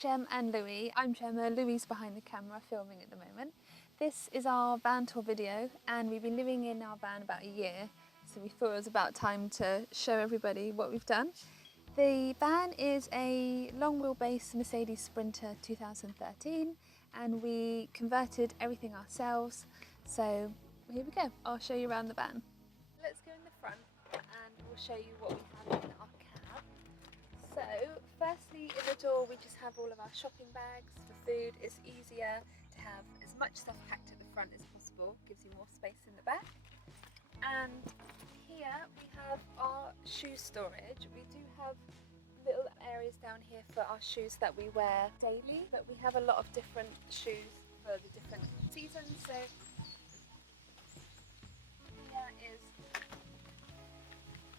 Gem and Louis. I'm Gemma, Louis behind the camera filming at the moment. This is our van tour video and we've been living in our van about a year, so we thought it was about time to show everybody what we've done. The van is a long wheelbase Mercedes Sprinter 2013 and we converted everything ourselves, so here we go. I'll show you around the van. Let's go in the front and we'll show you what we have in our cab. So firstly, in the door we just have all of our shopping bags for food. It's easier to have as much stuff packed at the front as possible, gives you more space in the back. And here we have our shoe storage. We do have little areas down here for our shoes that we wear daily, but we have a lot of different shoes for the different seasons. So here is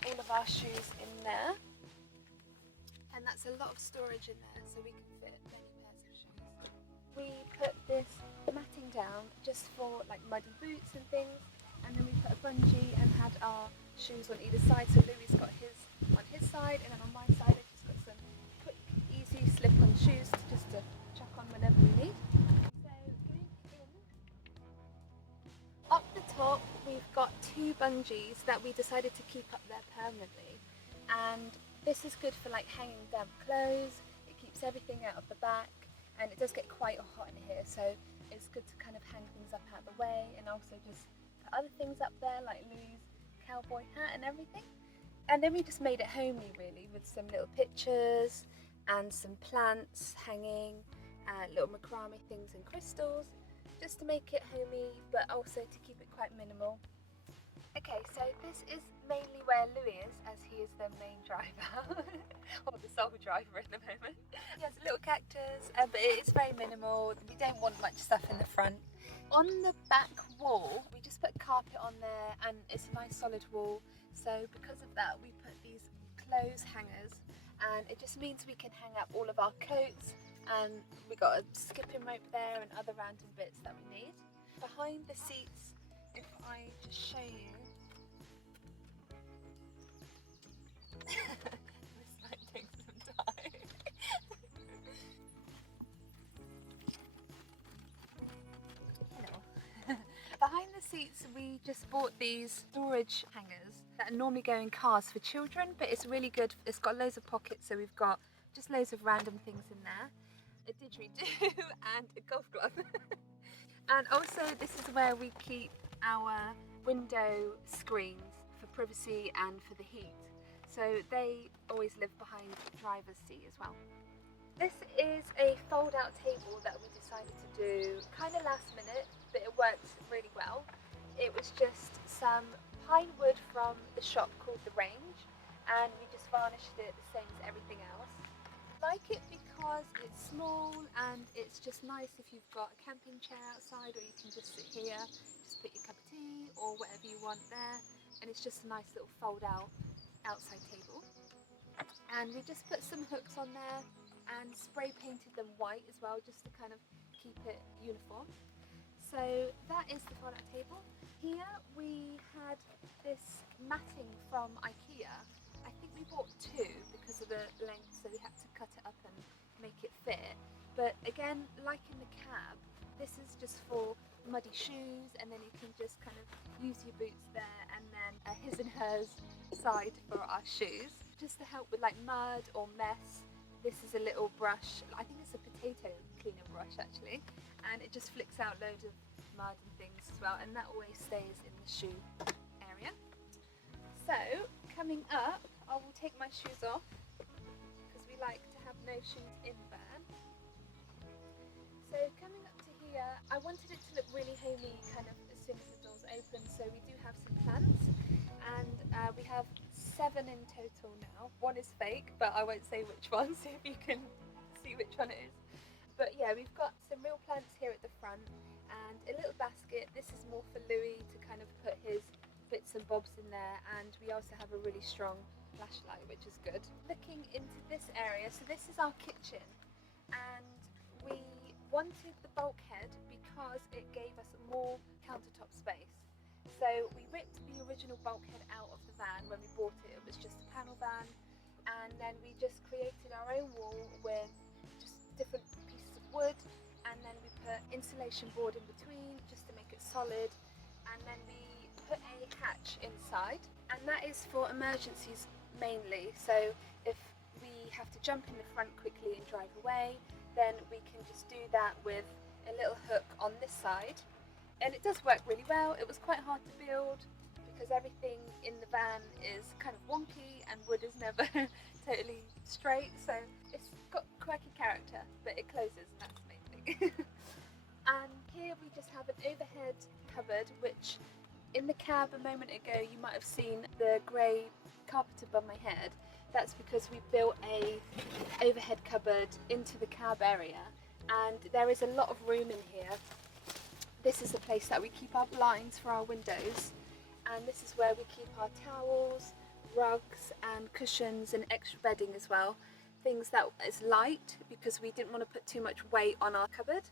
all of our shoes in there. And that's a lot of storage in there, so we can fit many pairs of shoes. We put this matting down just for like muddy boots and things, and then we put a bungee and had our shoes on either side. So Louis got his on his side, and then on my side I just got some quick, easy slip-on shoes just to chuck on whenever we need. So going in, up the top we've got two bungees that we decided to keep up there permanently, and this is good for like hanging damp clothes. It keeps everything out of the back, and it does get quite hot in here, so it's good to kind of hang things up out of the way, and also just put other things up there like Louis' cowboy hat and everything. And then we just made it homey really, with some little pictures and some plants hanging, little macrame things and crystals, just to make it homey but also to keep it quite minimal. Okay, so this is mainly where Louis is, as he is the main driver, or the sole driver at the moment. He has a little cactus, but it is very minimal. We don't want much stuff in the front. On the back wall, we just put carpet on there, and it's a nice solid wall. So because of that, we put these clothes hangers, and it just means we can hang up all of our coats, and we got a skipping rope there and other random bits that we need. Behind the seats, if I just show you, this might take some time. No. Behind the seats we just bought these storage hangers that normally go in cars for children, but it's really good. It's got loads of pockets, so we've got just loads of random things in there. A didgeridoo and a golf glove. And also this is where we keep our window screens for privacy and for the heat. So they always live behind the driver's seat as well. This is a fold-out table that we decided to do kind of last minute, but it worked really well. It was just some pine wood from the shop called The Range, and we just varnished it the same as everything else. I like it because it's small and it's just nice if you've got a camping chair outside, or you can just sit here, just put your cup of tea or whatever you want there, and it's just a nice little fold-out outside table. And we just put some hooks on there and spray painted them white as well, just to kind of keep it uniform. So that is the fold-out table. Here we had this matting from IKEA. I think we bought two because of the length, so we had to cut it up and make it fit. But again, like in the cab, this is just for muddy shoes, and then you can just kind of use your boots there, and then a his and hers side for our shoes, just to help with like mud or mess. This is a little brush, I think it's a potato cleaner brush actually, and it just flicks out loads of mud and things as well, and that always stays in the shoe area. So coming up, I will take my shoes off because we like to have no shoes in the van. So coming up to here, I wanted it to look really homey kind of as soon as the doors open, so we do have some plants, and we have 7 in total now. One is fake, but I won't say which one, so if you can see which one it is. But yeah, we've got some real plants here at the front, and a little basket. This is more for Louis to kind of put his bits and bobs in there, and we also have a really strong flashlight, which is good. Looking into this area, so this is our kitchen, and we wanted the bulkhead because it gave us more countertop space. So we ripped the original bulkhead out of the van when we bought it. It was just a panel van, and then we just created our own wall with just different pieces of wood, and then we put insulation board in between just to make it solid, and then we put a hatch inside, and that is for emergencies mainly. So if we have to jump in the front quickly and drive away, then we can just do that with a little hook on this side, and it does work really well. It was quite hard to build because everything in the van is kind of wonky and wood is never totally straight, so it's got quirky character, but it closes, and that's the main thing. And here we just have an overhead cupboard, which in the cab a moment ago you might have seen the grey carpet above my head. That's because we built a overhead cupboard into the cab area, and there is a lot of room in here. This is the place that we keep our blinds for our windows, and this is where we keep our towels, rugs and cushions and extra bedding as well. Things that is light because we didn't want to put too much weight on our cupboard.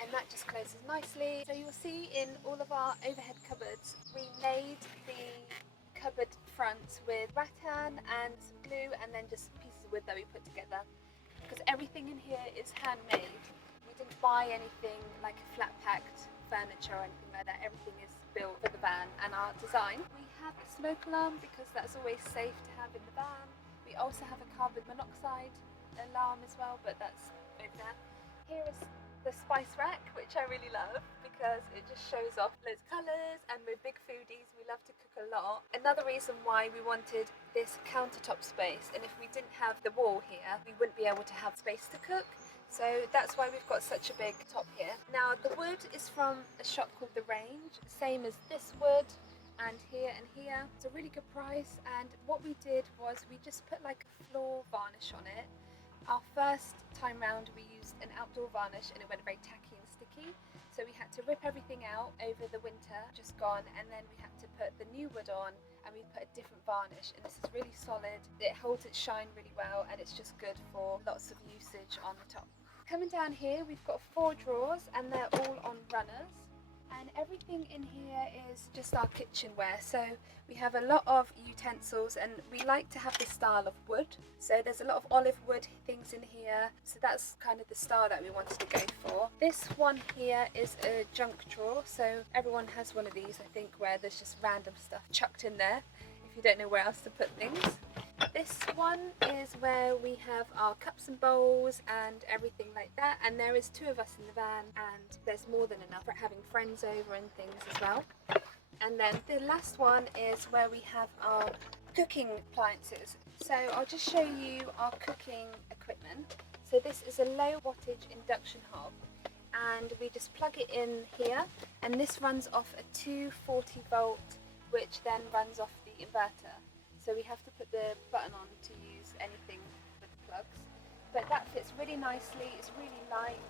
And that just closes nicely. So you'll see in all of our overhead cupboards, we made the cupboard fronts with rattan and glue, and then just pieces of wood that we put together. Because everything in here is handmade. We didn't buy anything like a flat packed furniture or anything like that. Everything is built for the van and our design. We have a smoke alarm because that's always safe to have in the van. We also have a carbon monoxide alarm as well, but that's over there. Here is the spice rack, which I really love because it just shows off loads of colours, and we're big foodies, we love to cook a lot. Another reason why we wanted this countertop space, and if we didn't have the wall here, we wouldn't be able to have space to cook. So that's why we've got such a big top here. Now the wood is from a shop called The Range, same as this wood, and here and here. It's a really good price, and what we did was we just put like a floor varnish on it. Our first time round we used an outdoor varnish and it went very tacky and sticky, so we had to rip everything out over the winter just gone, and then we had to put the new wood on, and we put a different varnish, and this is really solid. It holds its shine really well, and it's just good for lots of usage on the top. Coming down here we've got 4 drawers, and they're all on runners, and everything in here is just our kitchenware. So we have a lot of utensils, and we like to have the style of wood, so there's a lot of olive wood things in here, so that's kind of the style that we wanted to go for. This one here is a junk drawer, so everyone has one of these I think, where there's just random stuff chucked in there if you don't know where else to put things. This one is where we have our cups and bowls and everything like that, and there is 2 of us in the van, and there's more than enough for having friends over and things as well. And then the last one is where we have our cooking appliances. So I'll just show you our cooking equipment. So this is a low wattage induction hob, and we just plug it in here, and this runs off a 240 volt, which then runs off the inverter. So we have to put the button on to use anything with plugs. But that fits really nicely, it's really light.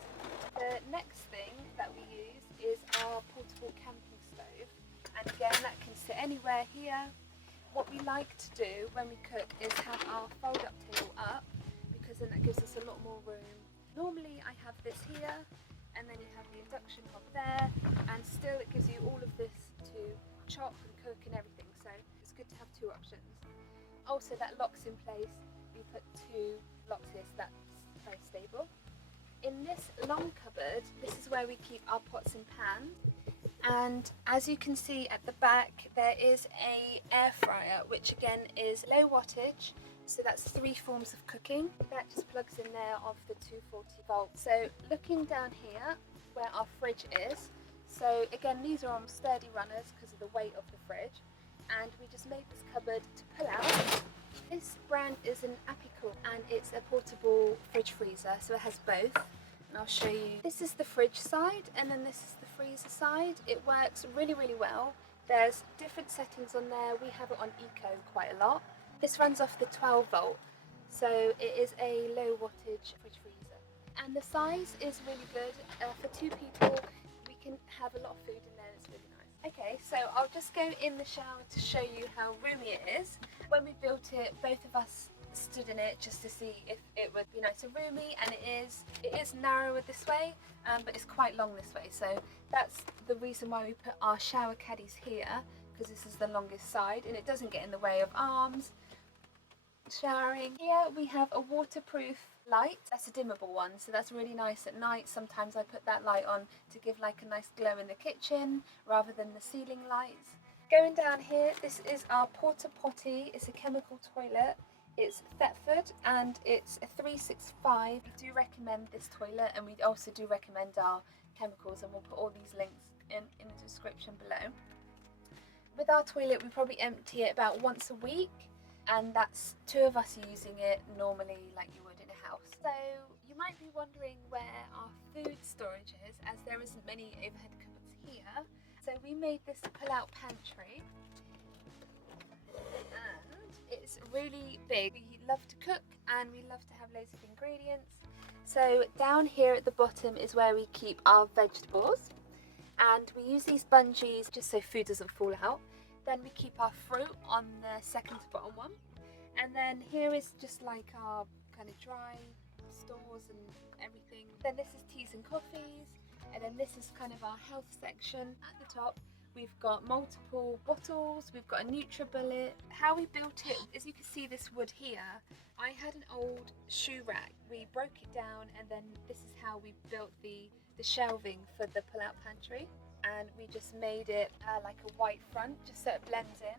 The next thing that we use is our portable camping stove. And again, that can sit anywhere here. What we like to do when we cook is have our fold-up table up, because then that gives us a lot more room. Normally I have this here, and then you have the induction hob there, and still it gives you all of this to chop and cook and everything. So it's good to have 2 options. Also that locks in place, we put 2 locks here, so that's very stable. In this long cupboard, this is where we keep our pots and pans, and as you can see at the back there is a air fryer, which again is low wattage, so that's 3 forms of cooking. That just plugs in there off the 240 volt. So looking down here where our fridge is, so again these are on sturdy runners because of the weight of the fridge, and we just made this cupboard to pull out. This brand is an Apical, and it's a portable fridge freezer, so it has both, and I'll show you. This is the fridge side, and then this is the freezer side. It works really well. There's different settings on there. We have it on eco quite a lot. This runs off the 12 volt, so it is a low wattage fridge freezer, and the size is really good. For 2 people we can have a lot of food in there. It's really nice. Okay, so I'll just go in the shower to show you how roomy it is. When we built it, both of us stood in it just to see if it would be nice and roomy, and it is narrower this way, but it's quite long this way, so that's the reason why we put our shower caddies here, because this is the longest side and it doesn't get in the way of arms showering. Here we have a waterproof light. That's a dimmable one, so that's really nice at night. Sometimes I put that light on to give like a nice glow in the kitchen rather than the ceiling lights. Going down here, this is our porta potty. It's a chemical toilet. It's Thetford and it's a 365. We do recommend this toilet, and we also do recommend our chemicals, and we'll put all these links in the description below. With our toilet, we probably empty it about once a week, and that's 2 of us using it normally like you would in a house. So you might be wondering where our food storage is, as there isn't many overhead cupboards here. So we made this pull-out pantry, and it's really big. We love to cook and we love to have loads of ingredients. So down here at the bottom is where we keep our vegetables, and we use these bungees just so food doesn't fall out. Then we keep our fruit on the second to bottom one, and then here is just like our kind of dry stores and everything. Then this is teas and coffees, and then this is kind of our health section. At the top we've got multiple bottles, we've got a NutriBullet. How we built it, as you can see this wood here, I had an old shoe rack. We broke it down, and then this is how we built the shelving for the pull-out pantry, and we just made it like a white front just so it blends in.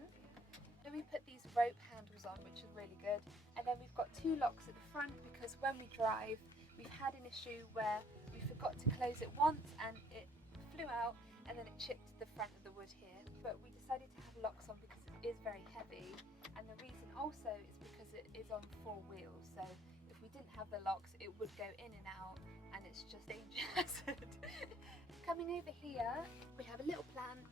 Then we put these rope handles on, which is really good, and then we've got 2 locks at the front because when we drive we've had an issue where we forgot to close it once and it flew out and then it chipped the front of the wood here. But we decided to have locks on because it is very heavy, and the reason also is because it is on 4 wheels, so if we didn't have the locks it would go in and out and it's just dangerous. Coming over here we have a little plant.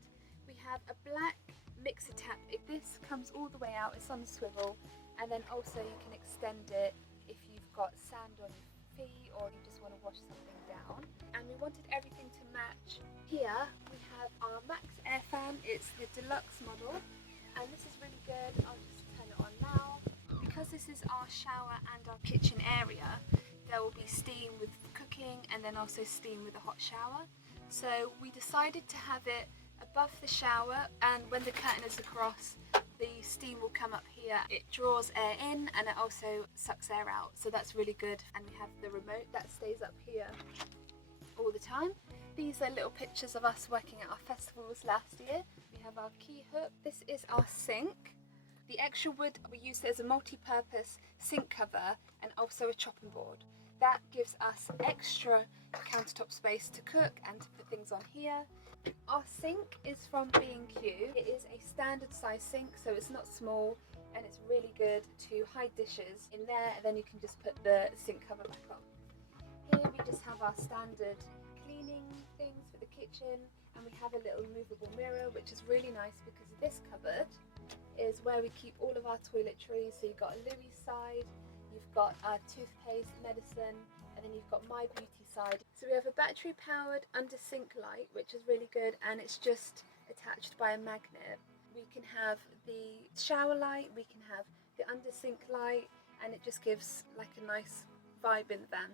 We have a black mixer tap. This comes all the way out, it's on a swivel, and then also you can extend it if you've got sand on your feet or you just want to wash something down. And we wanted everything to match. Here we have our Max air fan. It's the deluxe model, and this is really good. I'll just turn it on now. Because this is our shower and our kitchen area, there will be steam with cooking and then also steam with a hot shower. So we decided to have it above the shower, and when the curtain is across, the steam will come up here. It draws air in and it also sucks air out, so that's really good. And we have the remote that stays up here all the time. These are little pictures of us working at our festivals last year. We have our key hook. This is our sink. The extra wood we used as a multi-purpose sink cover and also a chopping board. That gives us extra countertop space to cook and to put things on here. Our sink is from B&Q. It is a standard size sink, so it's not small, and it's really good to hide dishes in there, and then you can just put the sink cover back on. Here we just have our standard cleaning things for the kitchen, and we have a little movable mirror, which is really nice because this cupboard is where we keep all of our toiletries. So you've got a Louis side, you've got our toothpaste, medicine, and then you've got my beauty side. So we have a battery powered under sink light, which is really good, and it's just attached by a magnet. We can have the shower light, we can have the under sink light, and it just gives like a nice vibe in the van.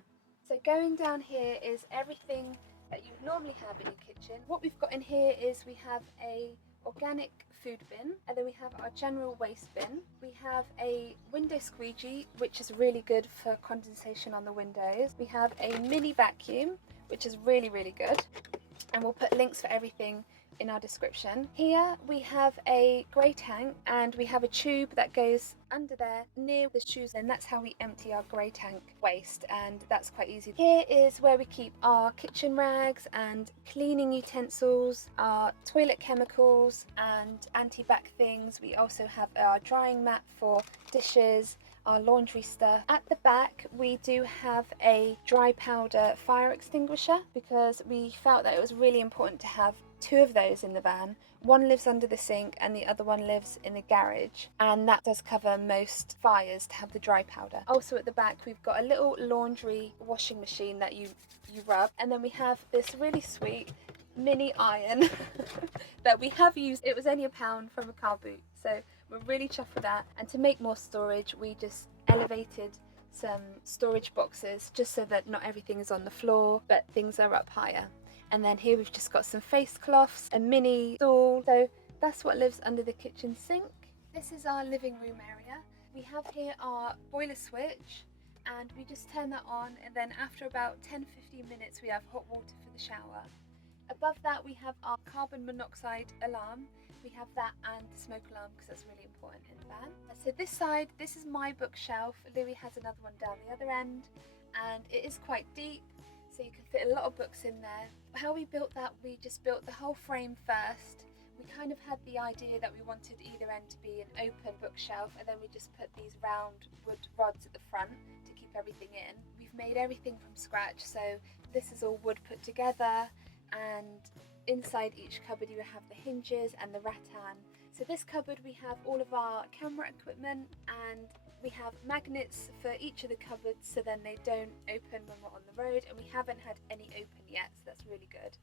So going down here is everything that you normally have in your kitchen. What we've got in here is we have a organic food bin, and then we have our general waste bin. We have a window squeegee, which is really good for condensation on the windows. We have a mini vacuum, which is really good, and we'll put links for everything in our description. Here we have a grey tank, and we have a tube that goes under there near the shoes, and that's how we empty our grey tank waste, and that's quite easy. Here is where we keep our kitchen rags and cleaning utensils, our toilet chemicals and anti-bac things. We also have our drying mat for dishes, our laundry stuff. At the back we do have a dry powder fire extinguisher because we felt that it was really important to have 2 of those in the van. One lives under the sink and the other one lives in the garage, and that does cover most fires to have the dry powder. Also at the back we've got a little laundry washing machine that you rub, and then we have this really sweet mini iron that we have used. It was only £1 from a car boot, so we're really chuffed with that. And to make more storage, we just elevated some storage boxes just so that not everything is on the floor but things are up higher. And then here we've just got some face cloths, a mini stool. So that's what lives under the kitchen sink. This is our living room area. We have here our boiler switch, and we just turn that on, and then after about 10-15 minutes we have hot water for the shower. Above that we have our carbon monoxide alarm. We have that and the smoke alarm because that's really important in the van. So this side, this is my bookshelf. Louis has another one down the other end, and it is quite deep, so you can fit a lot of books in there. How we built that, we just built the whole frame first. We kind of had the idea that we wanted either end to be an open bookshelf, and then we just put these round wood rods at the front to keep everything in. We've made everything from scratch, so this is all wood put together, and inside each cupboard you have the hinges and the rattan. So this cupboard we have all of our camera equipment, and we have magnets for each of the cupboards so then they don't open when we're on the road, and we haven't had any open yet, so that's really good.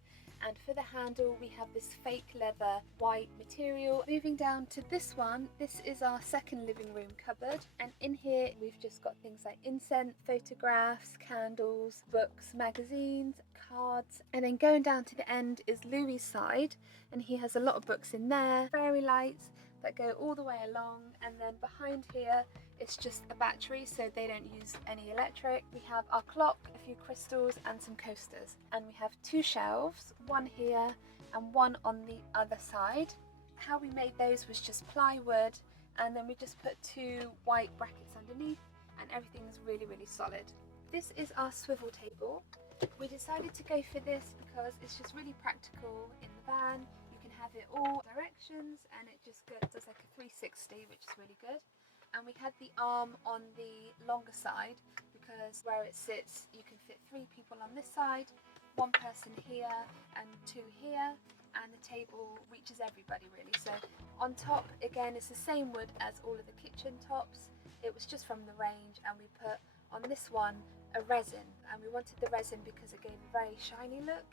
And for the handle we have this fake leather white material. Moving down to this one, this is our second living room cupboard, and in here we've just got things like incense, photographs, candles, books, magazines, cards. And then going down to the end is Louis' side, and he has a lot of books in there, fairy lights that go all the way along, and then behind here it's just a battery so they don't use any electric. We have our clock, a few crystals and some coasters, and we have two shelves, one here and one on the other side. How we made those was just plywood, and then we just put two white brackets underneath, and everything's really solid. This is our swivel table. We decided to go for this because it's just really practical in the van. You can have it all directions, and it just does like a 360, which is really good. And we had the arm on the longer side because where it sits you can fit 3 people on this side, 1 person here and 2 here, and the table reaches everybody really. So on top again it's the same wood as all of the kitchen tops. It was just from the range, and we put on this one a resin, and we wanted the resin because it gave a very shiny look,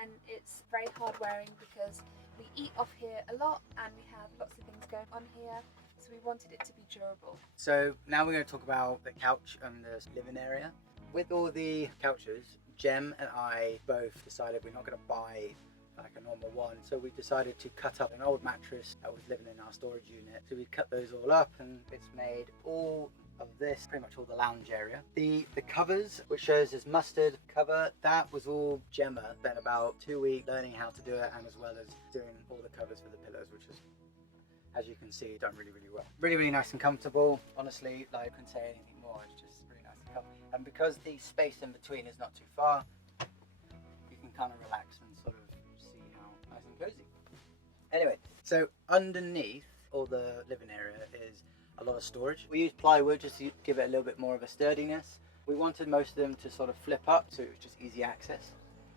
and it's very hard wearing because we eat off here a lot and we have lots of things going on here, so we wanted it to be durable. So now we're going to talk about the couch and the living area. With all the couches, Gem and I both decided we're not going to buy like a normal one, so we decided to cut up an old mattress that was living in our storage unit. So we cut those all up, and it's made all of this, pretty much all the lounge area. The covers, which shows this mustard cover, that was all Gemma. Spent about 2 weeks learning how to do it, and as well as doing all the covers for the pillows, which is, as you can see, done really well. Really nice and comfortable. Honestly, like, I couldn't say anything more. It's just really nice and comfortable. And because the space in between is not too far, you can kind of relax and sort of see how nice and cozy. Anyway, so underneath all the living area is a lot of storage. We used plywood just to give it a little bit more of a sturdiness. We wanted most of them to sort of flip up, so it was just easy access.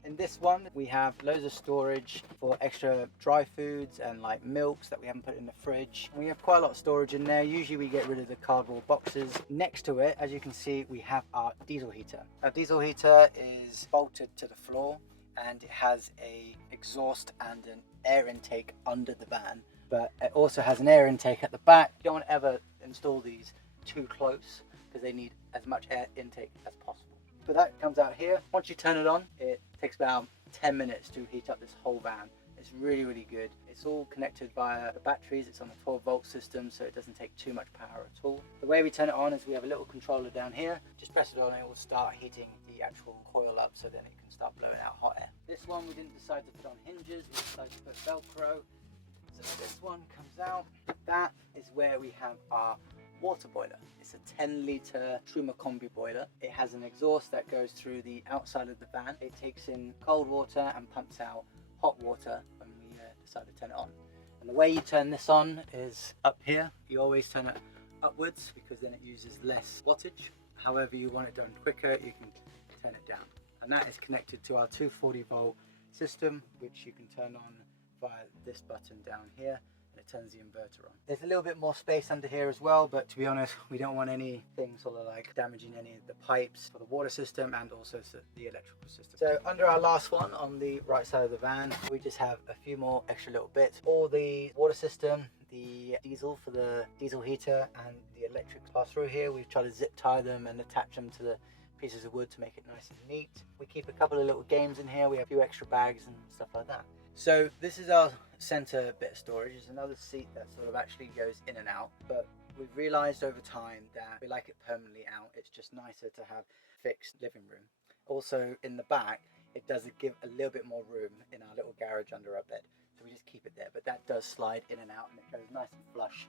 In this one we have loads of storage for extra dry foods and like milks that we haven't put in the fridge. We have quite a lot of storage in there. Usually we get rid of the cardboard boxes. Next to it, as you can see, we have our diesel heater. Our diesel heater is bolted to the floor, and it has a exhaust and an air intake under the van, but it also has an air intake at the back. You don't want to ever install these too close because they need as much air intake as possible. So that comes out here. Once you turn it on, it takes about 10 minutes to heat up this whole van. It's really good. It's all connected via the batteries. It's on a 12-volt system, so it doesn't take too much power at all. The way we turn it on is we have a little controller down here. Just press it on and it will start heating the actual coil up, so then it can start blowing out hot air. This one we didn't decide to put on hinges, we decided to put Velcro. So this one comes out. That is where we have our water boiler. It's a 10-litre Truma combi boiler. It has an exhaust that goes through the outside of the van. It takes in cold water and pumps out hot water when we decide to turn it on. And the way you turn this on is up here. You always turn it upwards because then it uses less wattage. However you want it done quicker, you can turn it down. And that is connected to our 240-volt system, which you can turn on via this button down here, and it turns the inverter on. There's a little bit more space under here as well, but to be honest, we don't want anything sort of like damaging any of the pipes for the water system and also the electrical system. So under our last one on the right side of the van, we just have a few more extra little bits. All the water system, the diesel for the diesel heater, and the electric pass through here, we've tried to zip tie them and attach them to the pieces of wood to make it nice and neat. We keep a couple of little games in here. We have a few extra bags and stuff like that. So this is our center bit of storage. There's another seat that sort of actually goes in and out, but we've realised over time that we like it permanently out. It's just nicer to have fixed living room. Also in the back, it does give a little bit more room in our little garage under our bed. So we just keep it there, but that does slide in and out and it goes nice and flush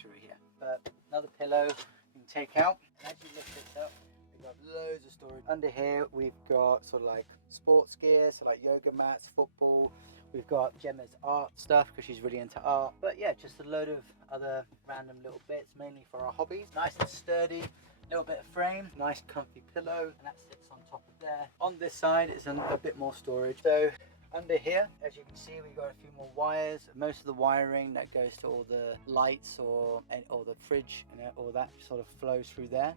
through here. But another pillow you can take out. And as you lift this up, we've got loads of storage. Under here, we've got sort of like sports gear, so like yoga mats, football. We've got Gemma's art stuff because she's really into art. But yeah, just a load of other random little bits, mainly for our hobbies. Nice and sturdy, little bit of frame, nice comfy pillow, and that sits on top of there. On this side is a bit more storage. So under here, as you can see, we've got a few more wires. Most of the wiring that goes to all the lights or the fridge and all that sort of flows through there.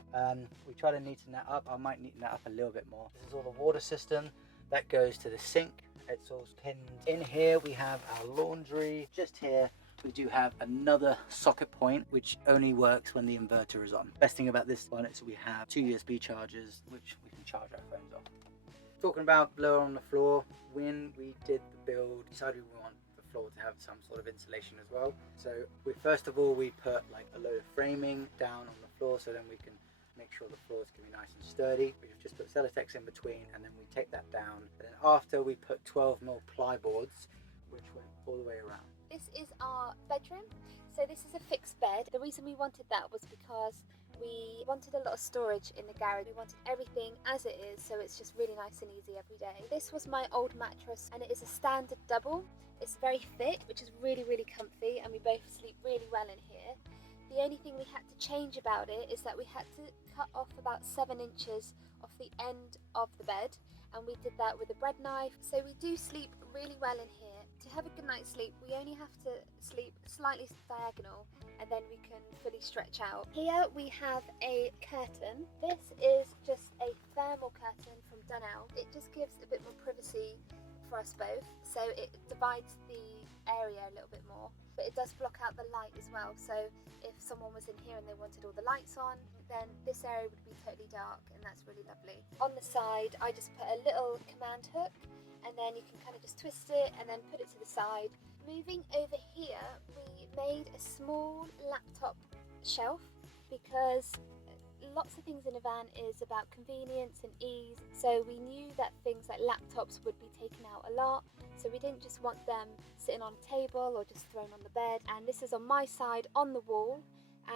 We try to neaten that up. I might neaten that up a little bit more. This is all the water system that goes to the sink. It's all pinned in here. We have our laundry. Just here we do have another socket point which only works when the inverter is on. Best thing about this one is we have 2 USB chargers which we can charge our phones off. Talking about below on the floor, when we did the build, decided we want the floor to have some sort of insulation as well. So first of all we put like a load of framing down on the floor so then we can make sure the floors can be nice and sturdy. We've just put Celotex in between and then we take that down. And then after we put 12mm ply boards which went all the way around. This is our bedroom. So this is a fixed bed. The reason we wanted that was because we wanted a lot of storage in the garage. We wanted everything as it is, so it's just really nice and easy every day. This was my old mattress and it is a standard double. It's very thick, which is really, really comfy, and we both sleep really well in here. The only thing we had to change about it is that we had to cut off about 7 inches off the end of the bed, and we did that with a bread knife. So we do sleep really well in here. To have a good night's sleep, we only have to sleep slightly diagonal and then we can fully stretch out. Here we have a curtain. This is just a thermal curtain from Dunelm. It just gives a bit more privacy for us both, so it divides the area a little bit more, but it does block out the light as well, so if someone was in here and they wanted all the lights on, then this area would be totally dark, and that's really lovely. On the side I just put a little command hook, and then you can kind of just twist it and then put it to the side. Moving over here, we made a small laptop shelf because lots of things in a van is about convenience and ease, so we knew that things like laptops would be taken out a lot, so we didn't just want them sitting on a table or just thrown on the bed. And this is on my side on the wall,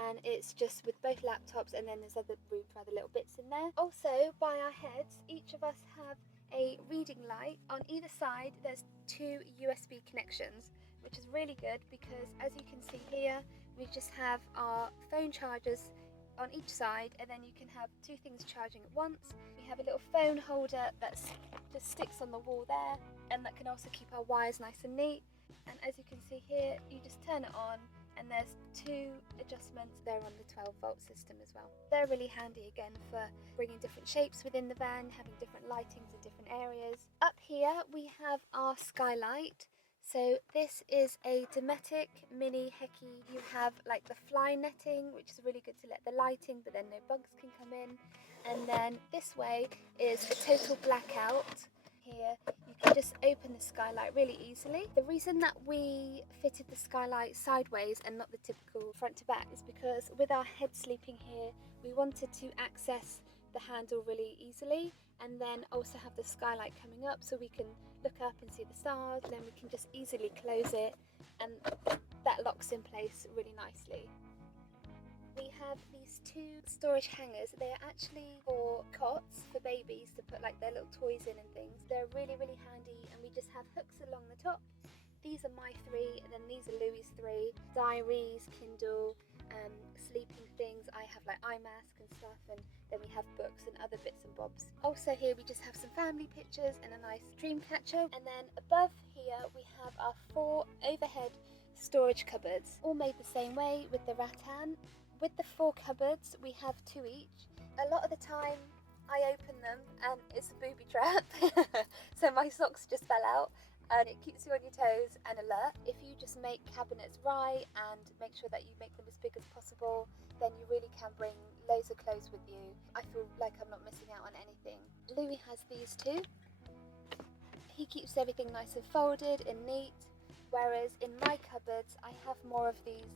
and it's just with both laptops, and then there's other room for other little bits in there. Also, by our heads, each of us have a reading light. On either side there's 2 USB connections, which is really good because as you can see here, we just have our phone chargers on each side, and then you can have 2 things charging at once. We have a little phone holder that just sticks on the wall there, and that can also keep our wires nice and neat. And as you can see here, you just turn it on, and there's 2 adjustments there on the 12-volt system as well. They're really handy again for bringing different shapes within the van, having different lightings in different areas. Up here we have our skylight. So this is a Dometic mini Hecky. You have like the fly netting, which is really good to let the light in, but then no bugs can come in. And then this way is a total blackout. Here you can just open the skylight really easily. The reason that we fitted the skylight sideways and not the typical front to back is because with our head sleeping here, we wanted to access the handle really easily, and then also have the skylight coming up so we can look up and see the stars, and then we can just easily close it, and that locks in place really nicely. We have these 2 storage hangers. They're actually for cots for babies to put like their little toys in and things. They're really, really handy, and we just have hooks along the top. These are my 3, and then these are Louis' 3. Diaries, Kindle, sleeping things. I have like eye mask and stuff, and then we have books and other bits and bobs. Also here we just have some family pictures and a nice dream catcher. And then above here we have our 4 overhead storage cupboards, all made the same way with the rattan. With the 4 cupboards we have 2 each. A lot of the time I open them and it's a booby trap so my socks just fell out, and it keeps you on your toes and alert. If you just make cabinets right and make sure that you make them as big as possible, then you really can bring loads of clothes with you. I feel like I'm not missing out on anything. Louis has these 2. He keeps everything nice and folded and neat, whereas in my cupboards I have more of these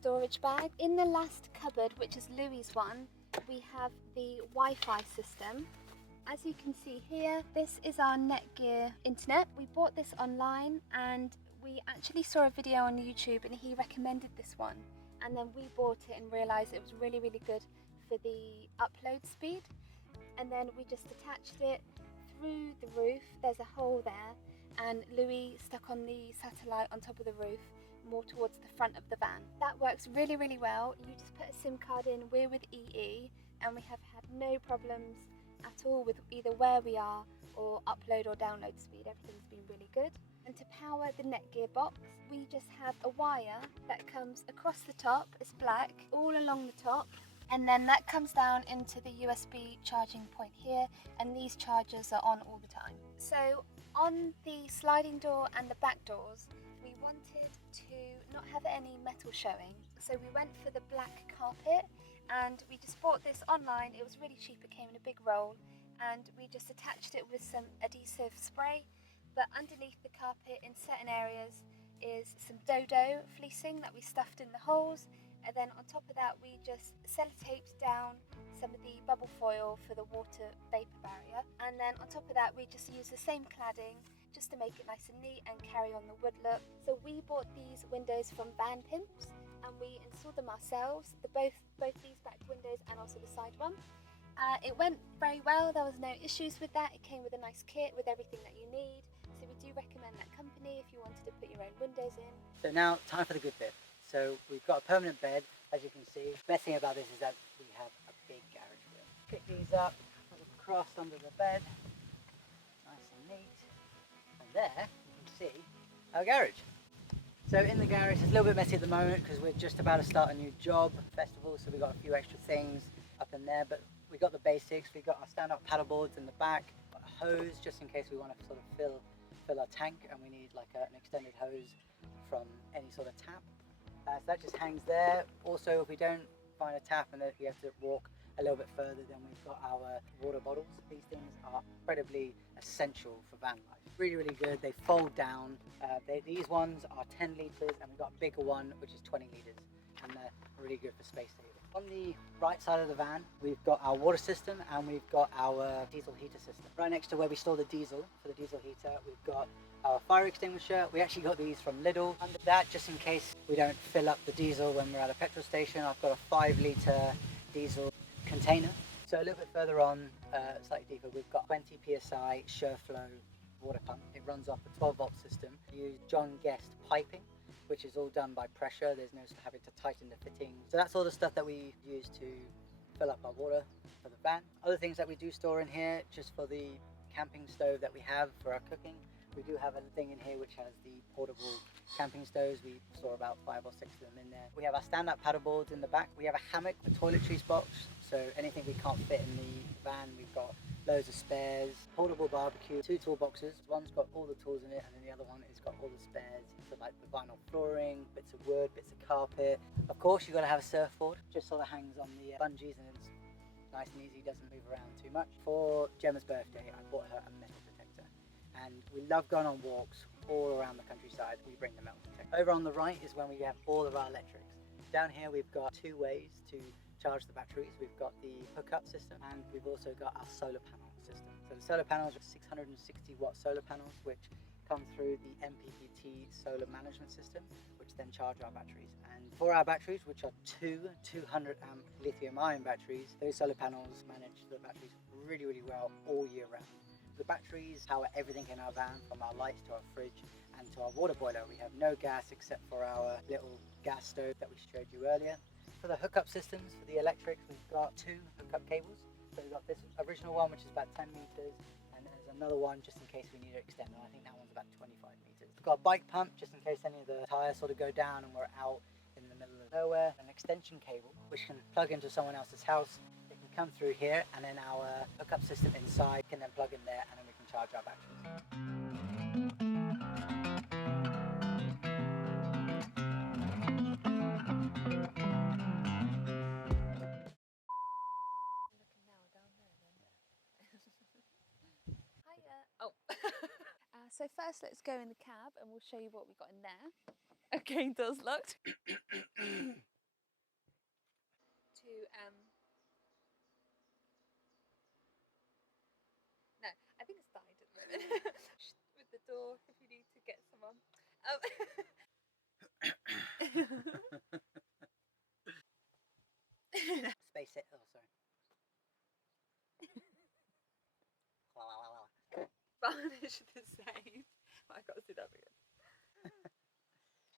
storage bag. In the last cupboard, which is Louis's one, we have the Wi-Fi system. As you can see here, this is our Netgear internet. We bought this online and we actually saw a video on YouTube and he recommended this one. And then we bought it and realised it was really, really good for the upload speed. And then we just attached it through the roof. There's a hole there and Louis stuck on the satellite on top of the roof, more towards the front of the van. That works really, really well. You just put a SIM card in. We're with EE and we have had no problems at all with either where we are or upload or download speed. Everything's been really good. And to power the Netgear box, we just have a wire that comes across the top. It's black all along the top, and then that comes down into the USB charging point here, and these chargers are on all the time. So on the sliding door and the back doors, we wanted to not have any metal showing, so we went for the black carpet, and we just bought this online. It was really cheap. It came in a big roll, and we just attached it with some adhesive spray. But underneath the carpet in certain areas is some dodo fleecing that we stuffed in the holes, and then on top of that we just sellotaped down some of the bubble foil for the water vapour barrier, and then on top of that we just used the same cladding just to make it nice and neat and carry on the wood look. So we bought these windows from Van Pimps and we installed them ourselves, both these back windows and also the side one. It went very well. There was no issues with that. It came with a nice kit with everything that you need. So we do recommend that company if you wanted to put your own windows in. So now, time for the good bit. So we've got a permanent bed, as you can see. The best thing about this is that we have a big garage wheel. Pick these up, put them across under the bed, nice and neat. And there, you can see our garage. So in the garage, it's a little bit messy at the moment because we're just about to start a new job festival, so we've got a few extra things up in there, but we got the basics. We got our stand-up paddle boards in the back, got a hose just in case we want to sort of fill our tank and we need like an extended hose from any sort of tap. So that just hangs there. Also, if we don't find a tap and we have to walk a little bit further, then we've got our water bottles. These things are incredibly essential for van life. Really, really good. They fold down. These ones are 10 litres and we've got a bigger one which is 20 litres, and they're really good for space saving. On the right side of the van, we've got our water system and we've got our diesel heater system. Right next to where we store the diesel, for the diesel heater, we've got our fire extinguisher. We actually got these from Lidl. Under that, just in case we don't fill up the diesel when we're at a petrol station, I've got a 5 litre diesel container. So a little bit further on, slightly deeper, we've got 20 psi Sureflow water pump. It runs off a 12-volt system. We use John Guest piping, which is all done by pressure. There's no having to tighten the fittings. So that's all the stuff that we use to fill up our water for the van. Other things that we do store in here, just for the camping stove that we have for our cooking. We do have a thing in here which has the portable camping stoves. We store about 5 or 6 of them in there. We have our stand-up paddle boards in the back. We have a hammock, a toiletries box. So anything we can't fit in the van, we've got loads of spares. Portable barbecue, 2 toolboxes. One's got all the tools in it and then the other one has got all the spares for like the vinyl flooring, bits of wood, bits of carpet. Of course you've got to have a surfboard, just sort of hangs on the bungees and it's nice and easy, doesn't move around too much. For Gemma's birthday, I bought her a metal detector and we love going on walks all around the countryside. We bring the metal detector. Over on the right is when we have all of our electrics. Down here we've got 2 ways to charge the batteries. We've got the hookup system and we've also got our solar panel system. So the solar panels are 660 watt solar panels which come through the MPPT solar management system, which then charge our batteries. And for our batteries, which are 2 200 amp lithium ion batteries, those solar panels manage the batteries really, really well all year round. The batteries power everything in our van, from our lights to our fridge and to our water boiler. We have no gas except for our little gas stove that we showed you earlier. For the hookup systems, for the electrics, we've got 2 hookup cables. So we've got this original one, which is about 10 meters, and there's another one just in case we need to extend it. I think that one's about 25 meters. We've got a bike pump just in case any of the tires sort of go down and we're out in the middle of nowhere. An extension cable, which can plug into someone else's house. It can come through here, and then our hookup system inside can then plug in there, and then we can charge our batteries. Oh. So first let's go in the cab and we'll show you what we got in there. Okay, door's locked. Space it. Oh, sorry. Varnish the same. I got to do that again.